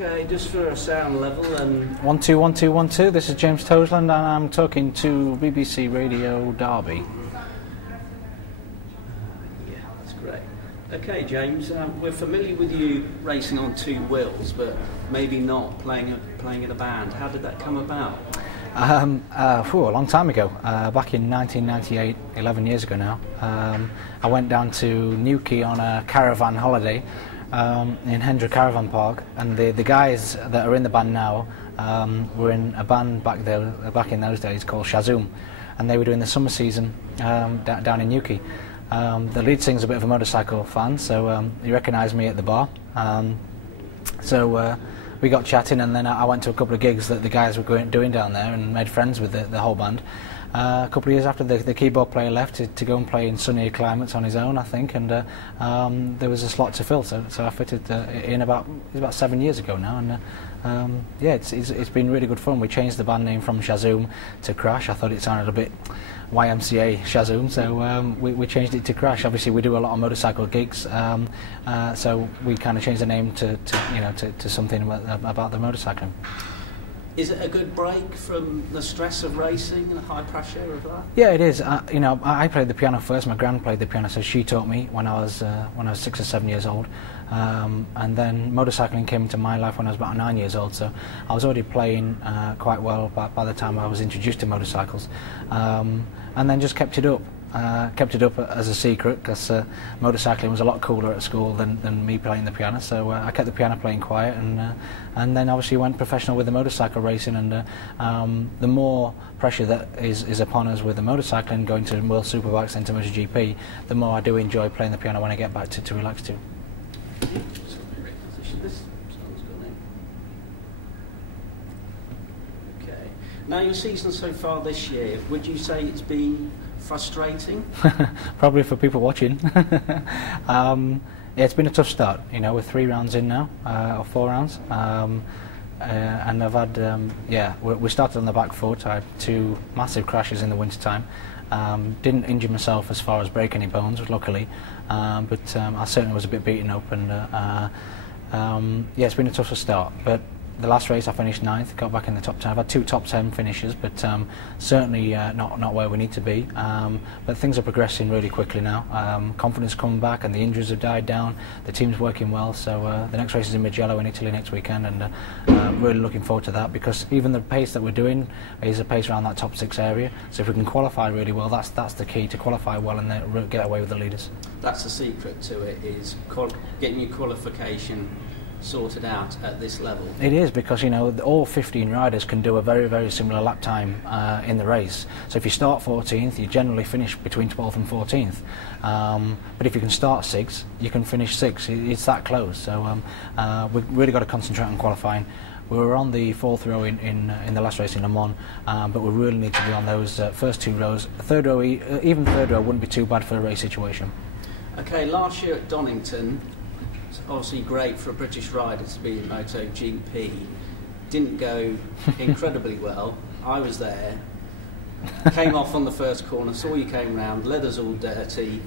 Okay, just for a sound level and... 1 2 1 2 1 2. This is James Toseland and I'm talking to BBC Radio Derby. Yeah, that's great. Okay, James, we're familiar with you racing on two wheels, but maybe not playing in a band. How did that come about? A long time ago, back in 1998, 11 years ago now, I went down to Newquay on a caravan holiday in Hendra Caravan Park, and the guys that are in the band now were in a band back in those days called Shazoom, and they were doing the summer season down in Newquay. The lead singer's a bit of a motorcycle fan, so he recognised me at the bar. So we got chatting, and then I went to a couple of gigs that the guys were doing down there and made friends with the whole band. A couple of years after the keyboard player left to go and play in sunnier climates on his own, I think, and there was a slot to fill, so I fitted in about 7 years ago now, and yeah, it's been really good fun. We changed the band name from Shazoom to Crash. I thought it sounded a bit YMCA Shazoom, so we changed it to Crash. Obviously, we do a lot of motorcycle gigs, so we kind of changed the name to something about the motorcycling. Is it a good break from the stress of racing and the high pressure of that? Yeah, it is. I played the piano first. My gran played the piano, so she taught me when I was 6 or 7 years old. And then motorcycling came into my life when I was about 9 years old. So I was already playing quite well by the time I was introduced to motorcycles, and then just kept it up. Kept it up as a secret because motorcycling was a lot cooler at school than me playing the piano, so I kept the piano playing quiet, and then obviously went professional with the motorcycle racing, and the more pressure that is upon us with the motorcycling, going to World Superbikes and to MotoGP, the more I do enjoy playing the piano when I get back to relax to. Okay. Now your season so far this year, would you say it's been frustrating? Probably for people watching. Yeah, it's been a tough start, we're 3 rounds in now, or 4 rounds, and I've had, we started on the back foot. I had 2 massive crashes in the winter time. Didn't injure myself as far as break any bones, luckily, but I certainly was a bit beaten up, and yeah, it's been a tougher start, but the last race I finished 9th, got back in the top 10. I've had 2 top 10 finishes, but certainly not where we need to be. But things are progressing really quickly now. Confidence coming back, and the injuries have died down. The team's working well, so the next race is in Mugello in Italy next weekend, and really looking forward to that, because even the pace that we're doing is a pace around that top 6 area. So if we can qualify really well, that's the key, to qualify well and then get away with the leaders. That's the secret to it, is getting your qualification sorted out at this level. It is, because all 15 riders can do a very, very similar lap time in the race. So if you start 14th, you generally finish between 12th and 14th. But if you can start 6th, you can finish 6th. It's that close. So we've really got to concentrate on qualifying. We were on the 4th row in the last race in Le Mans, but we really need to be on those first 2 rows. Third row, even third row, wouldn't be too bad for a race situation. Okay, last year at Donington, it's obviously great for a British rider to be in MotoGP. Didn't go incredibly well. I was there, came off on the first corner, saw you came round, leather's all dirty,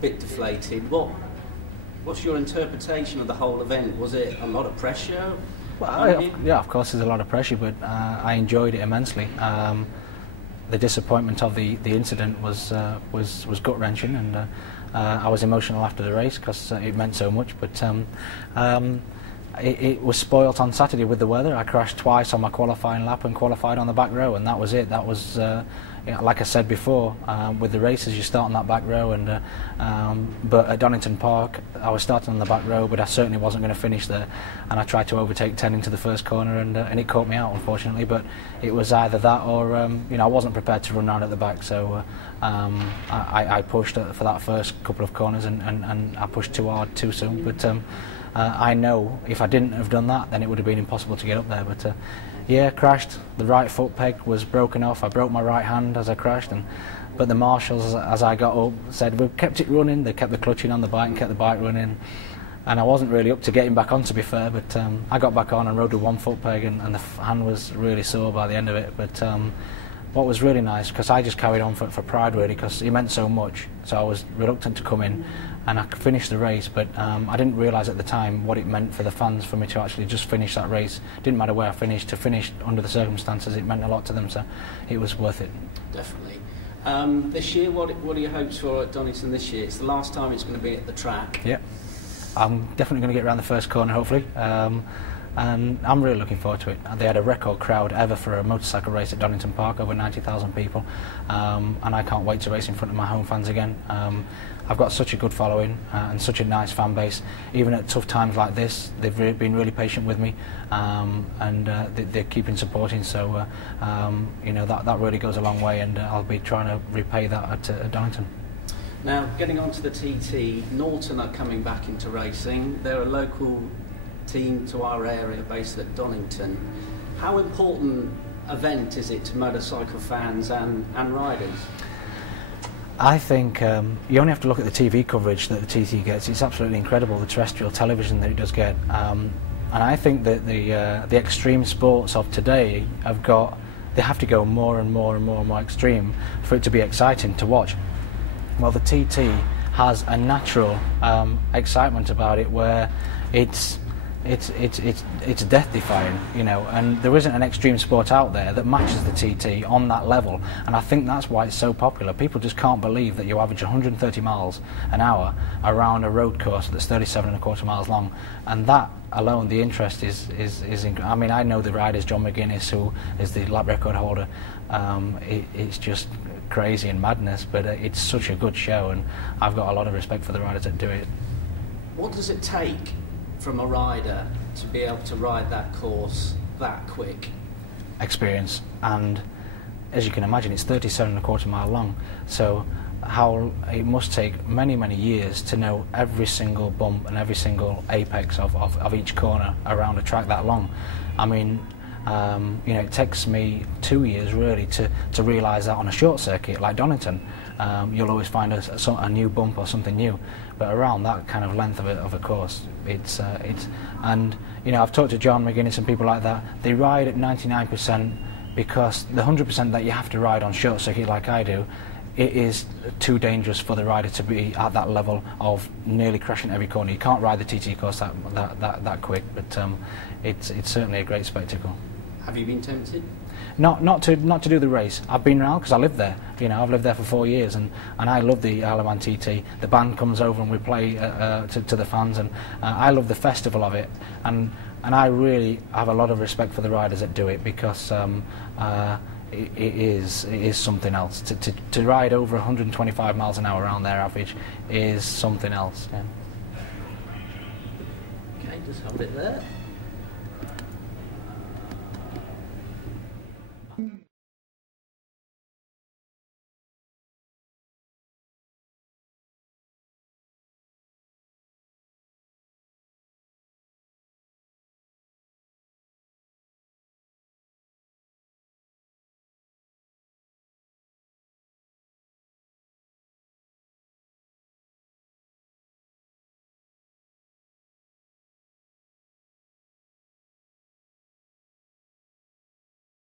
bit deflated. What's your interpretation of the whole event? Was it a lot of pressure? Well, yeah, of course there's a lot of pressure, but I enjoyed it immensely. The disappointment of the incident was gut-wrenching, and I was emotional after the race because it meant so much, but it was spoilt on Saturday with the weather. I crashed twice on my qualifying lap and qualified on the back row, and that was it. That was, like I said before, with the races you start on that back row, and but at Donington Park I was starting on the back row, but I certainly wasn't going to finish there, and I tried to overtake 10 into the first corner, and it caught me out, unfortunately. But it was either that or I wasn't prepared to run round at the back, so I pushed for that first couple of corners, and I pushed too hard too soon. But I know if I didn't have done that, then it would have been impossible to get up there. But yeah, crashed. The right foot peg was broken off. I broke my right hand as I crashed, but the marshals, as I got up, said we've kept it running. They kept the clutching on the bike and kept the bike running, and I wasn't really up to getting back on, to be fair, but I got back on and rode with 1 foot peg, and the hand was really sore by the end of it. But what was really nice, because I just carried on for pride really, because it meant so much, so I was reluctant to come in, and I finished the race, but I didn't realise at the time what it meant for the fans for me to actually just finish that race. Didn't matter where I finished, to finish under the circumstances, it meant a lot to them, so it was worth it. Definitely. This year, what are your hopes for at Donington this year? It's the last time it's going to be at the track. Yeah, I'm definitely going to get around the first corner, hopefully. And I'm really looking forward to it. They had a record crowd ever for a motorcycle race at Donington Park, over 90,000 people, and I can't wait to race in front of my home fans again. I've got such a good following and such a nice fan base. Even at tough times like this, they've been really patient with me, and they're keeping supporting, so you know, that really goes a long way, and I'll be trying to repay that at Donington. Now, getting on to the TT, Norton are coming back into racing. They're a local team to our area based at Donington. How important event is it to motorcycle fans and riders? I think you only have to look at the TV coverage that the TT gets. It's absolutely incredible, the terrestrial television that it does get. And I think that the extreme sports of today they have to go more and more and more and more extreme for it to be exciting to watch. Well, the TT has a natural excitement about it where it's death-defying, you know, and there isn't an extreme sport out there that matches the TT on that level, and I think that's why it's so popular. People just can't believe that you average 130 miles an hour around a road course that's 37.25 miles long, and that alone, the interest is I mean, I know the riders, John McGuinness, who is the lap record holder. It's just crazy and madness, but it's such a good show, and I've got a lot of respect for the riders that do it. What does it take from a rider to be able to ride that course that quick? Experience, and as you can imagine, it's 37.25 mile long, so it must take many, many years to know every single bump and every single apex of each corner around a track that long. I mean, you know, it takes me 2 years really to realise that on a short circuit like Donington. You'll always find a new bump or something new, but around that kind of length of a course, it's and you know, I've talked to John McGuinness and people like that. They ride at 99% because the 100% that you have to ride on short circuit like I do, it is too dangerous for the rider to be at that level of nearly crashing every corner. You can't ride the TT course that quick, but it's certainly a great spectacle. Have you been tempted? Not to do the race. I've been around because I live there. You know, I've lived there for 4 years, and I love the Isle of Man TT. The band comes over and we play to the fans, and I love the festival of it. And I really have a lot of respect for the riders that do it, because it is something else. To ride over 125 miles an hour around their average is something else. Yeah. Okay, just hold it there.